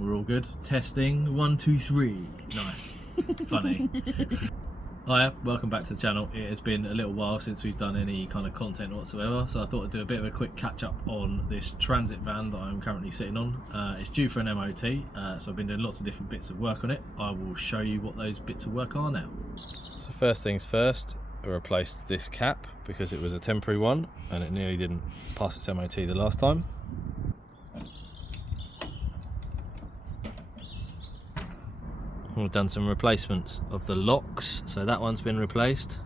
we're all good. Testing, 1, 2, 3. Nice. Funny. Hiya, welcome back to the channel. It has been a little while since we've done any kind of content whatsoever, so I thought I'd do a bit of a quick catch up on this transit van that I'm currently sitting on. It's due for an MOT, so I've been doing lots of different bits of work on it. I will show you what those bits of work are now. So first things first, I replaced this cap because it was a temporary one and it nearly didn't pass its MOT the last time. We've done some replacements of the locks, so that one's been replaced.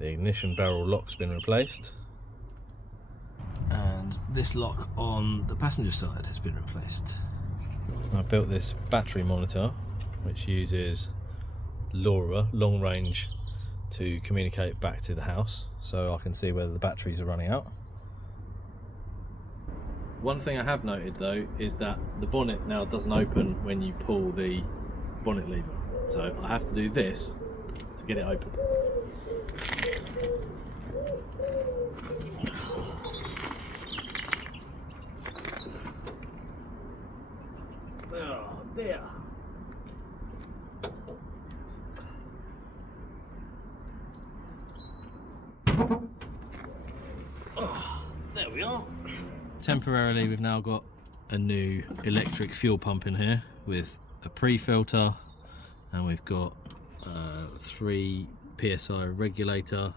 The ignition barrel lock's been replaced. And this lock on the passenger side has been replaced. I built this battery monitor which uses LoRa, long range, to communicate back to the house so I can see whether the batteries are running out. One thing I have noted though is that the bonnet now doesn't open when you pull the bonnet lever, so I have to do this to get it open. Oh dear. Oh, there we are. Temporarily we've now got a new electric fuel pump in here with a pre-filter, and we've got 3 psi regulator.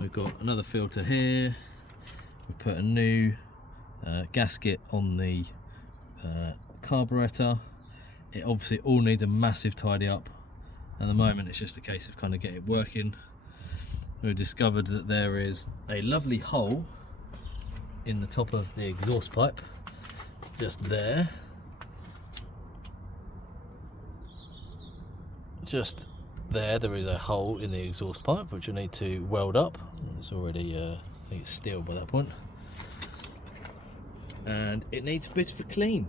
We've got another filter here. We've put a new gasket on the carburetor. It obviously all needs a massive tidy up. At the moment it's just a case of kind of getting it working. We've discovered that there is a lovely hole in the top of the exhaust pipe, just there. Just there is a hole in the exhaust pipe which I need to weld up. It's already, I think it's steel by that point. And it needs a bit of a clean.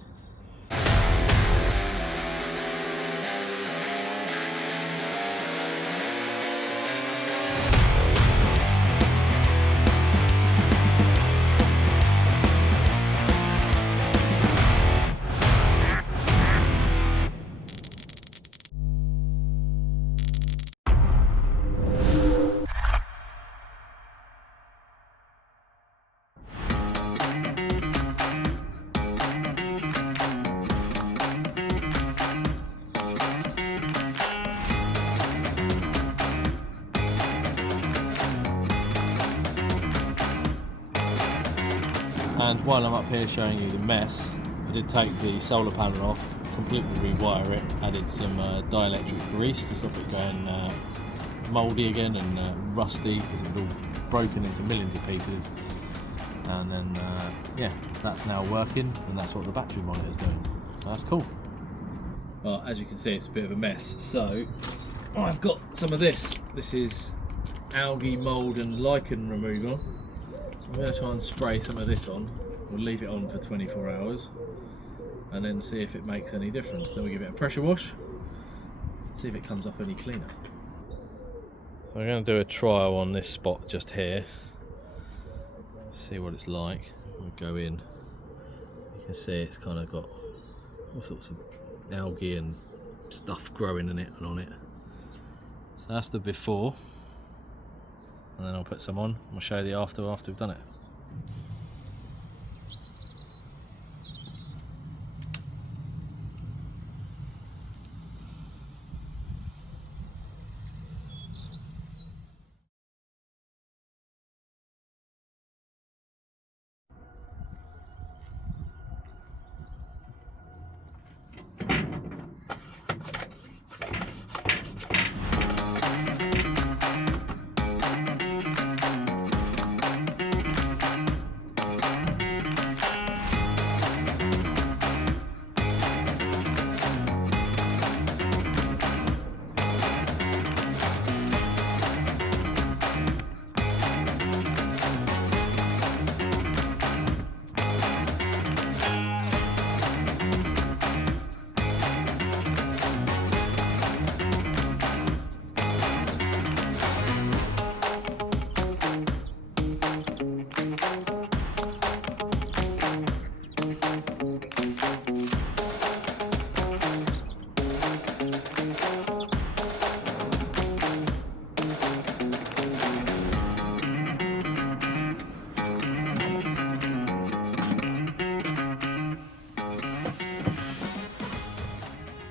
And while I'm up here showing you the mess, I did take the solar panel off, completely rewire it, added some dielectric grease to stop it going mouldy again and rusty, because it was all broken into millions of pieces. And then yeah, that's now working, and that's what the battery monitor is doing, so that's cool. Well, as you can see, it's a bit of a mess, so I've got some of this. This is algae, mould and lichen remover. I'm going to try and spray some of this on. We'll leave it on for 24 hours and then see if it makes any difference. Then we'll give it a pressure wash, see if it comes up any cleaner. So I'm going to do a trial on this spot just here, see what it's like. We'll go in. You can see it's kind of got all sorts of algae and stuff growing in it and on it. So that's the before. And then I'll put some on. I'll show you the after we've done it.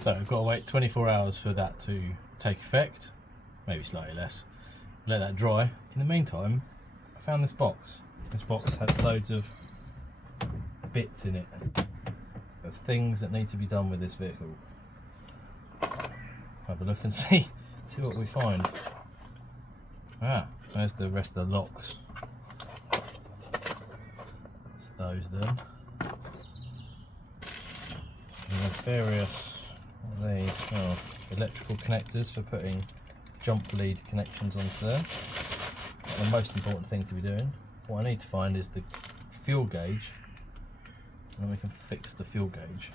So I've got to wait 24 hours for that to take effect, maybe slightly less. Let that dry. In the meantime, I found this box. This box has loads of bits in it of things that need to be done with this vehicle. Have a look and see what we find. Ah, there's the rest of the locks. It's those then. And there's various electrical connectors for putting jump lead connections onto there. Not the most important thing to be doing. What I need to find is the fuel gauge, and then we can fix the fuel gauge.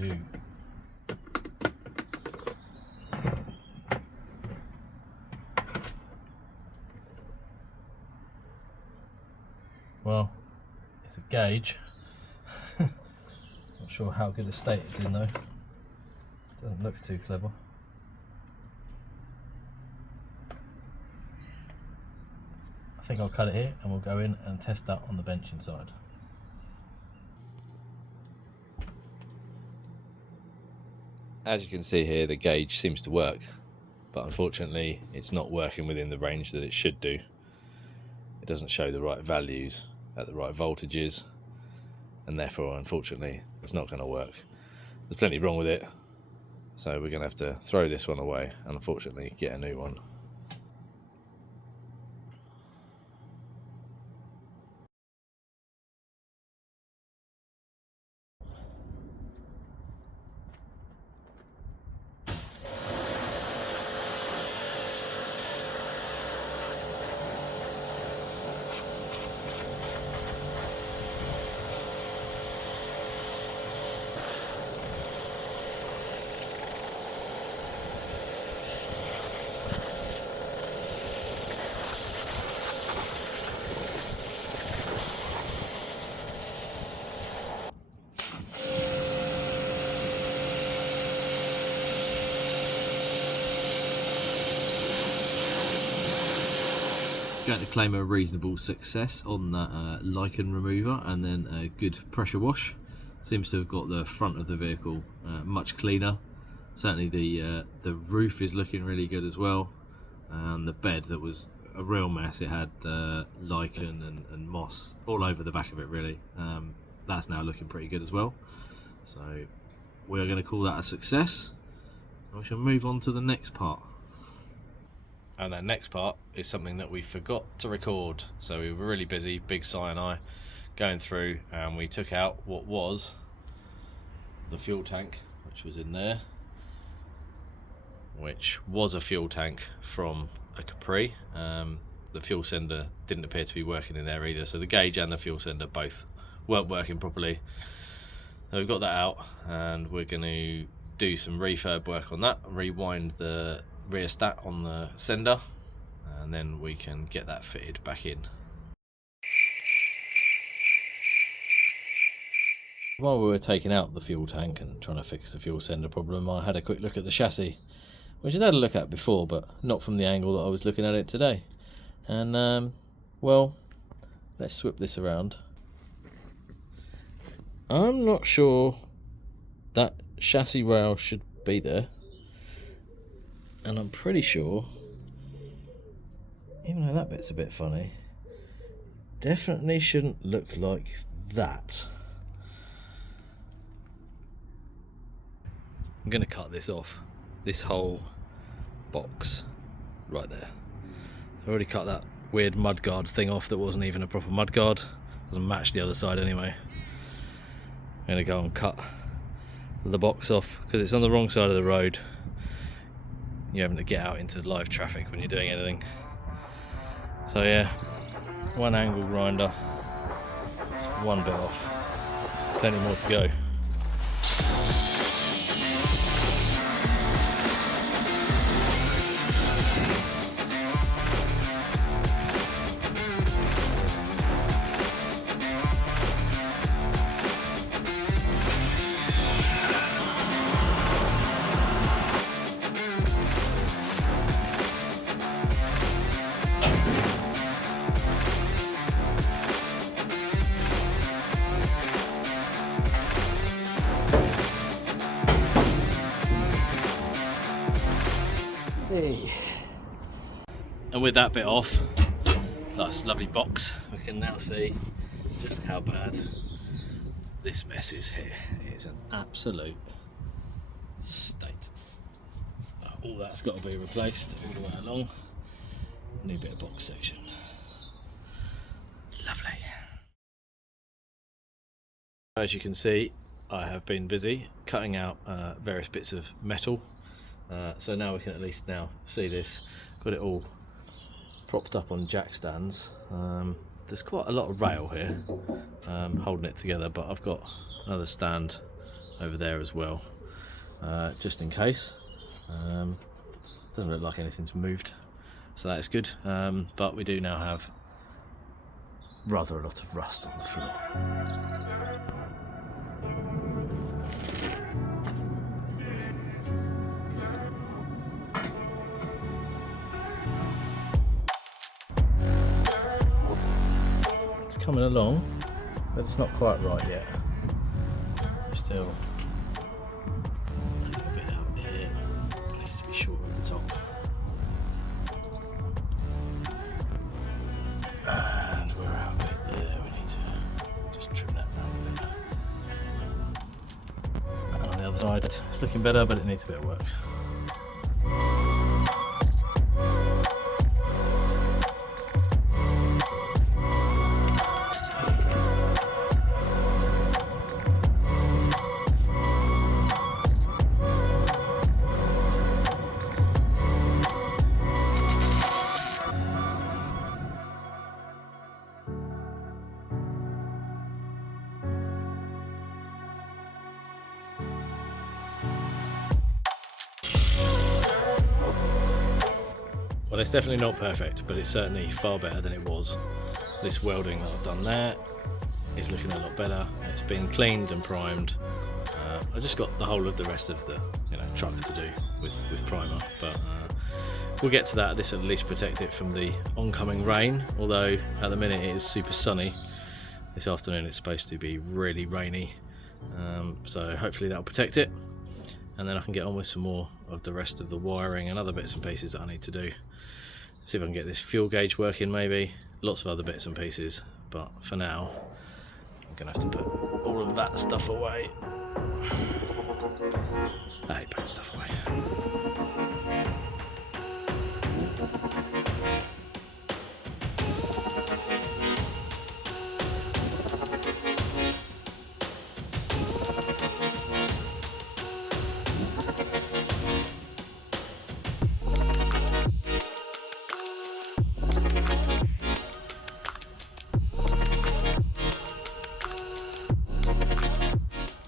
Ooh. Well, it's a gauge. Not sure how good a state it's in though. Doesn't look too clever. I think I'll cut it here and we'll go in and test that on the bench inside. As you can see here, the gauge seems to work, but unfortunately it's not working within the range that it should do. It doesn't show the right values at the right voltages, and therefore unfortunately it's not going to work. There's plenty wrong with it, so we're going to have to throw this one away and unfortunately get a new one. Going to claim a reasonable success on that lichen remover, and then a good pressure wash. Seems to have got the front of the vehicle much cleaner. Certainly the roof is looking really good as well, and the bed that was a real mess. It had lichen and moss all over the back of it really. That's now looking pretty good as well, so we are going to call that a success. We shall move on to the next part. And that next part is something that we forgot to record. So we were really busy, Big Si and I, going through, and we took out what was the fuel tank, which was in there, which was a fuel tank from a Capri. The fuel sender didn't appear to be working in there either, so the gauge and the fuel sender both weren't working properly. So we've got that out, and we're going to do some refurb work on that, rewind the rheostat on the sender, and then we can get that fitted back in. While we were taking out the fuel tank and trying to fix the fuel sender problem, I had a quick look at the chassis, which I'd had a look at before, but not from the angle that I was looking at it today. And well, let's swip this around. I'm not sure that chassis rail should be there, and I'm pretty sure, even though that bit's a bit funny, definitely shouldn't look like that. I'm going to cut this off, this whole box right there. I've already cut that weird mudguard thing off that wasn't even a proper mudguard. Doesn't match the other side anyway. I'm going to go and cut the box off because it's on the wrong side of the road. You're having to get out into live traffic when you're doing anything. So yeah, one angle grinder, one bit off, plenty more to go. Hey. And with that bit off, that's a lovely box, we can now see just how bad this mess is here. It is an absolute state. All that's got to be replaced all the way along. New bit of box section. Lovely. As you can see, I have been busy cutting out various bits of metal. So now we can at least now see this. Got it all propped up on jack stands. There's quite a lot of rail here holding it together, but I've got another stand over there as well, just in case. Doesn't look like anything's moved, so that is good. But we do now have rather a lot of rust on the floor. Coming along, but it's not quite right yet. Still a little bit out here, needs to be shorter at the top. And we're out a bit there, we need to just trim that round a bit. And on the other side, it's looking better, but it needs a bit of work. Well, it's definitely not perfect, but it's certainly far better than it was. This welding that I've done there is looking a lot better. It's been cleaned and primed. I just got the whole of the rest of the truck to do with primer, but we'll get to that. This will at least protect it from the oncoming rain, although at the minute it is super sunny. This afternoon it's supposed to be really rainy, so hopefully that'll protect it, and then I can get on with some more of the rest of the wiring and other bits and pieces that I need to do. See if I can get this fuel gauge working, maybe. Lots of other bits and pieces, but for now I'm gonna have to put all of that stuff away. I hate putting stuff away.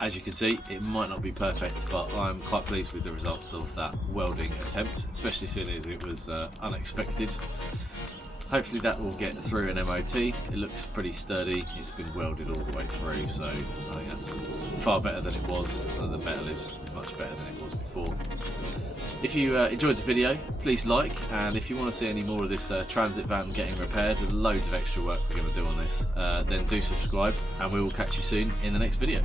As you can see, it might not be perfect, but I'm quite pleased with the results of that welding attempt, especially seeing as it was unexpected. Hopefully that will get through an MOT. It looks pretty sturdy, it's been welded all the way through, so I think that's far better than it was. The metal is much better than it was before. If you enjoyed the video, please like, and if you want to see any more of this transit van getting repaired, there's loads of extra work we're going to do on this, then do subscribe, and we will catch you soon in the next video.